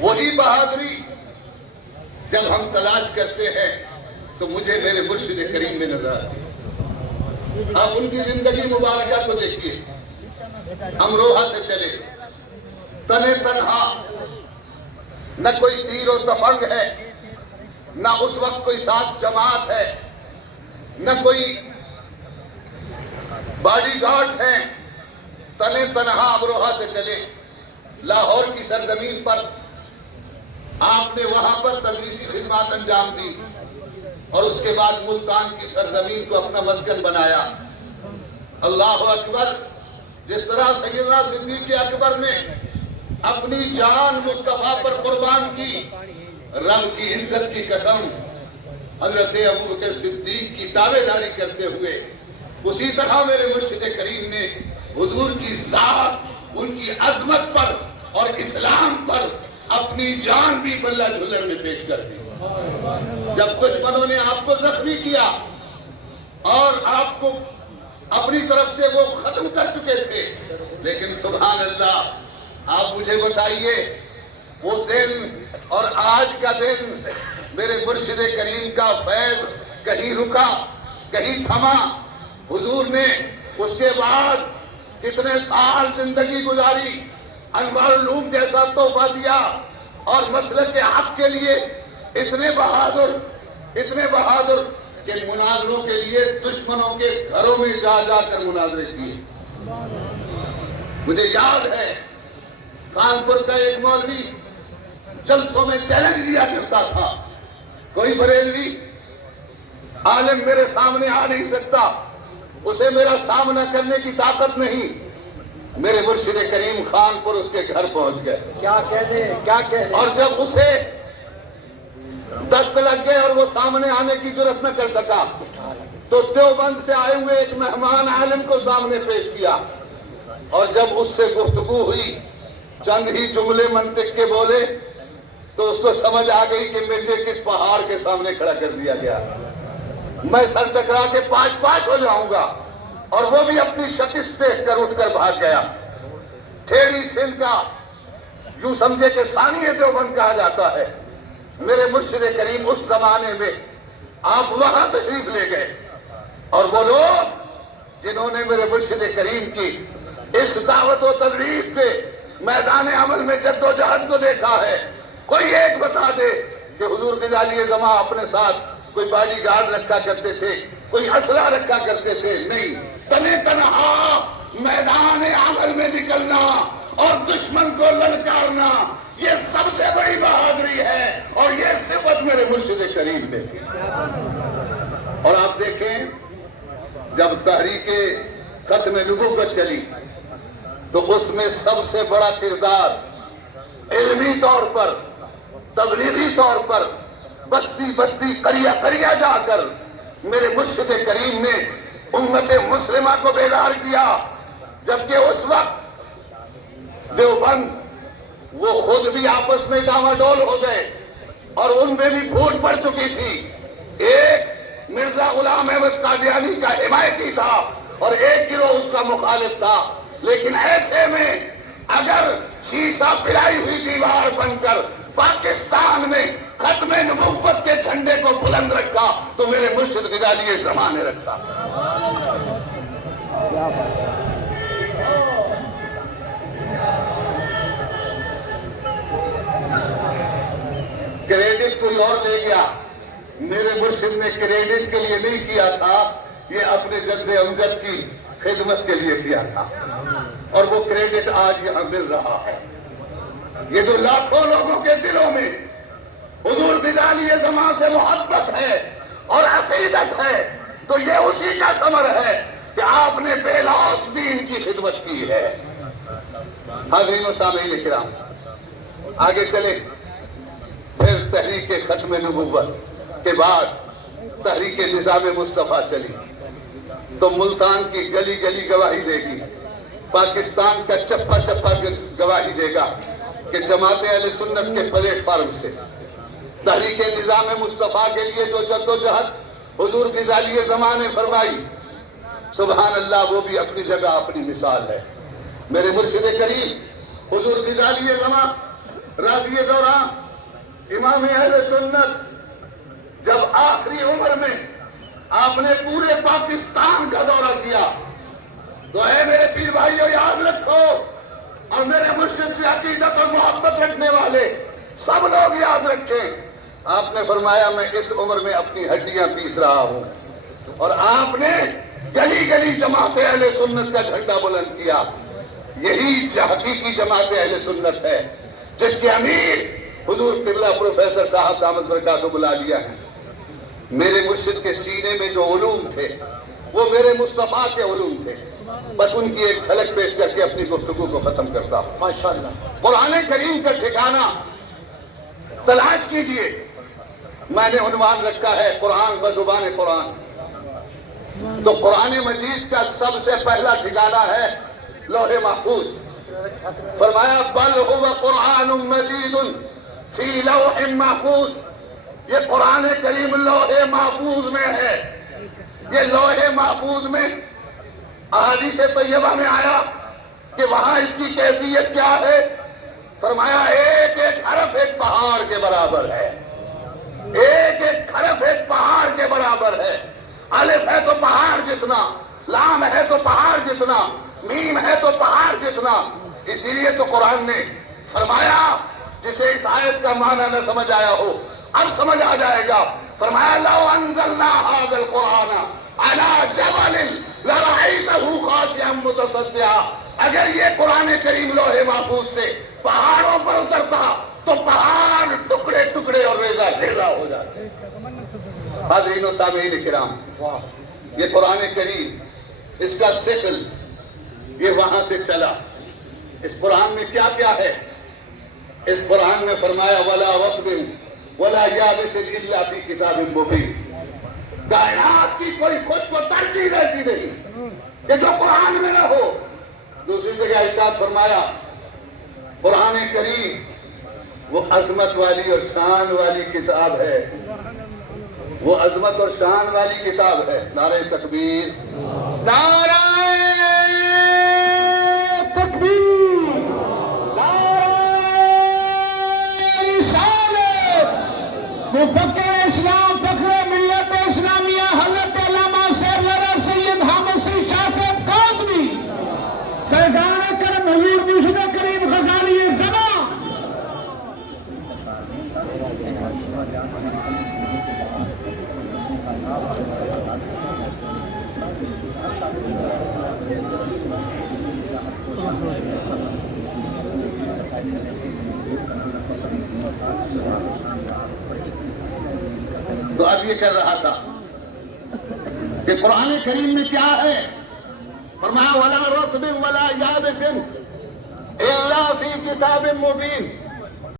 وہی بہادری جب ہم تلاش کرتے ہیں تو مجھے میرے مرشد کریم میں نظر آتی ہے۔ آپ ان کی زندگی مبارکہ کو دیکھیے، امروہہ سے چلے، تنے تنہا، نہ کوئی تیر و تفنگ ہے، نہ اس وقت کوئی ساتھ جماعت ہے، نہ کوئی باڈی گارڈ ہیں، تنے تنہا امروہہ سے چلے، لاہور کی سرزمین پر آپ نے وہاں پر تدریسی خدمات انجام دی اور اس کے بعد ملتان کی سرزمین کو اپنا مسکن بنایا۔ اللہ اکبر! جس طرح سیدنا صدیق اکبر نے اپنی جان مصطفیٰ پر قربان کی، رب کی عزت کی قسم، حضرت ابوبکر صدیق کی تابعداری کرتے ہوئے اسی طرح میرے مرشد کریم نے حضور کی ذات، ان کی عظمت پر اور اسلام پر اپنی جان بھی بلہ جھولن میں پیش کر دی۔ جب دشمنوں نے آپ کو زخمی کیا اور آپ کو اپنی طرف سے وہ ختم کر چکے تھے، لیکن سبحان اللہ، آپ مجھے بتائیے وہ دن اور آج کا دن میرے مرشد کریم کا فیض کہیں رکا، کہیں تھما؟ حضور نے اس کے بعد کتنے سال زندگی گزاری، انوار العلوم جیسا تحفہ دیا اور مسلک حق کے لیے اتنے بہادر کہ مناظروں کے لیے دشمنوں کے گھروں میں جا جا کر مناظرے کیے۔ مجھے یاد ہے کانپور کا ایک مولوی جلسوں میں چیلنج دیا کرتا تھا، کوئی بریلوی عالم میرے سامنے آ نہیں سکتا، اسے میرا سامنا کرنے کی طاقت نہیں۔ میرے مرشد کریم خانپور اس کے گھر پہنچ گئے، کیا کہنے اور جب اسے دست لگ گئے اور وہ سامنے آنے کی جرات نہ کر سکا تو دیوبند سے آئے ہوئے ایک مہمان عالم کو سامنے پیش کیا، اور جب اس سے گفتگو ہوئی، چند ہی جملے منطق کے بولے تو اس کو سمجھ آ گئی کہ مجھے کس پہاڑ کے سامنے کھڑا کر دیا گیا، میں سر ٹکرا کے پاش پاش ہو جاؤں گا، اور وہ بھی اپنی شکست دیکھ کر اٹھ کر بھاگ گیا۔ ٹھیڑی سندھ کا یوں سمجھے کہ ثانی دیوبند کہا جاتا ہے۔ میرے مرشد کریم اس زمانے میں آپ وہاں تشریف لے گئے، اور وہ لوگ جنہوں نے میرے مرشد کریم کی اس دعوت و تبلیغ کے میدان عمل میں جد و جہد کو دیکھا ہے، کوئی ایک بتا دے کہ حضور غزالی زماں اپنے ساتھ کوئی باڈی گارڈ رکھا کرتے تھے، کوئی اسلحہ رکھا کرتے تھے؟ نہیں، تنے تنہا میدان عمل میں نکلنا اور دشمن کو للکارنا، یہ سب سے بڑی بہادری ہے، اور یہ صفت میرے مرشد کریم میں تھی۔ اور آپ دیکھیں جب تحریک ختم نبوت چلی تو اس میں سب سے بڑا کردار علمی طور پر، تبلیغی طور پر بستی بستی قریہ قریہ جا کر میرے مرشد کریم نے امت مسلمہ کو بیدار کیا، جبکہ اس وقت دیوبند وہ خود بھی آپس میں ڈاواڈول ہو گئے اور ان میں بھی پھوٹ پڑ چکی تھی۔ ایک مرزا غلام احمد قادیانی کا حمایتی تھا اور ایک گروہ اس کا مخالف تھا، لیکن ایسے میں اگر شیشہ پلائی ہوئی دیوار بن کر پاکستان میں ختم نبوت کے جھنڈے کو بلند رکھا تو میرے مرشد غزالی زماں نے رکھا۔ کریڈٹ کوئی اور لے گیا، میرے مرشد نے کریڈٹ کے لیے نہیں کیا تھا، یہ اپنے جد امجد کی خدمت کے لیے کیا تھا، اور وہ کریڈٹ آج یہاں مل رہا ہے۔ یہ جو لاکھوں لوگوں کے دلوں میں حضور غزالی زماں سے محبت ہے اور عقیدت ہے، تو یہ اسی کا ثمر ہے کہ آپ نے بے لوث دین کی خدمت کی ہے۔ حاضرین و سامعین کرام، آگے چلیں۔ پھر تحریک ختم نبوت کے بعد تحریک نظام مصطفیٰ چلی تو ملتان کی گلی گلی گواہی دے گی، پاکستان کا چپا چپا گواہی دے گا کہ جماعت اہل سنت کے پلیٹ فارم سے تحریک نظام مصطفیٰ کے لیے جو جد و جہد حضور غزالی زماں نے فرمائی، سبحان اللہ، وہ بھی اپنی جگہ اپنی مثال ہے۔ میرے مرشد کریم حضور غزالی زماں راضی دوران امام اہل سنت جب آخری عمر میں آپ نے پورے پاکستان کا دورہ کیا تو اے میرے پیر بھائیو یاد رکھو، اور میرے مرشد سے عقیدت اور محبت رکھنے والے سب لوگ یاد رکھیں، آپ نے فرمایا میں اس عمر میں اپنی ہڈیاں پیس رہا ہوں، اور آپ نے گلی گلی جماعت اہل سنت کا جھنڈا بلند کیا۔ یہی حقیقی جماعت اہل سنت ہے جس کے امیر حضور قبلہ پروفیسر صاحب دامت برکاتہ بلا لیا ہے۔ میرے مرشد کے سینے میں جو علوم تھے وہ میرے مصطفیٰ کے علوم تھے، بس ان کی ایک جھلک پیش کر کے اپنی گفتگو کو ختم کرتا ہوں۔ ماشاءاللہ قرآن کریم کا ٹھکانہ تلاش کیجئے، میں نے عنوان رکھا ہے قرآن بزبان قرآن۔ تو قرآن مجید کا سب سے پہلا ٹھکانہ ہے لوح محفوظ۔ فرمایا بل هو قرآن مجید فی لوح محفوظ، یہ قرآن کریم لوح محفوظ میں ہے۔ یہ لوح محفوظ میں احادیث طیبہ میں آیا کہ وہاں اس کی کیفیت کیا ہے؟ فرمایا ایک ایک حرف ایک پہاڑ کے برابر ہے، ایک ایک حرف ایک پہاڑ کے برابر ہے۔ الف ہے تو پہاڑ جتنا، لام ہے تو پہاڑ جتنا، میم ہے تو پہاڑ جتنا۔ اسی لیے تو قرآن نے فرمایا، جسے اس آیت کا معنی نہ سمجھ آیا ہو اب سمجھ آ جائے گا، فرمایا لو انزلنا هذا القرآن على جبل لرأيته خاشعا متصدعا، اگر یہ قرآن کریم لوح محفوظ سے پہاڑوں پر اترتا تو پہاڑ ٹکڑے ٹکڑے اور ریزہ ریزہ ہو جاتے۔ حاضرین و سامعین کرام، یہ قرآن کریم، اس کا ذکر یہ وہاں سے چلا۔ اس قرآن میں کیا کیا ہے؟ اس قرآن میں فرمایا وَلَا رَطْبٍ وَلَا يَابِسٍ إِلَّا فِي كِتَابٍ مُبِينٍ، کائنات کی کوئی خشک و تر چیز ایسی نہیں کہ جو قرآن میں نہ ہو۔ دوسری جگہ ارشاد فرمایا قرآن کریم وہ عظمت والی اور شان والی کتاب ہے، وہ عظمت اور شان والی کتاب ہے۔ نعرہ تکبیر، نعرہ تکبیر، نعرہ رسالت، مفکر اسلام فخر ملت اسلامیہ حضرت علامہ سیدنا سید حامد سید شاہ صاحب کاظمی، فیضان کرم حضور مرشد کریم غزالی زمان۔ تو اب یہ کر رہا تھا کہ قرآن کریم میں کیا ہے؟ فرمایا وَلَا رَطْبٍ وَلَا يَابِسٍ إِلَّا فِي كِتَابٍ مُبِينٍ،